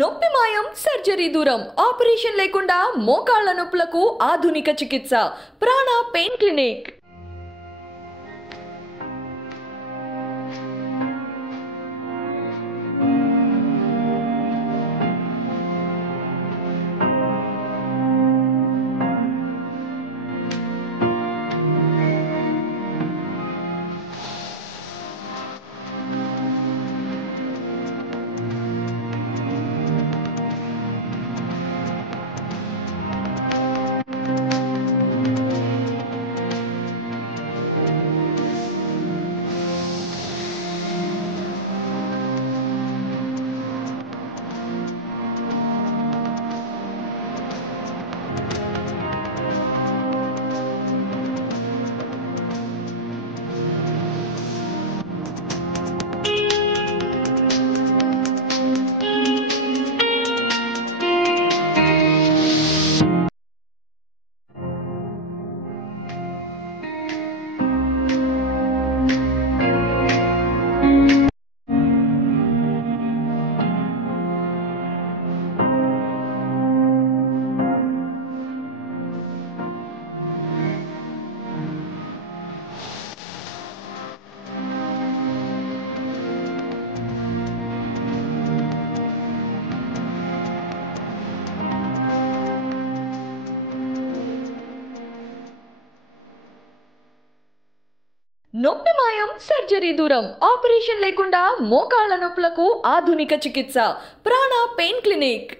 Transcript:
నొప్పి మాయం సర్జరీ దూరం ఆపరేషన్ లేకుండా మోకాళ్ళ నొప్పులకు ఆధునిక చికిత్స ప్రాణ పెయిన్ క్లినిక్. నొప్పి మాయం సర్జరీ దూరం ఆపరేషన్ లేకుండా మోకాళ్ళ నొప్పులకు ఆధునిక చికిత్స ప్రాణ పెయిన్ క్లినిక్.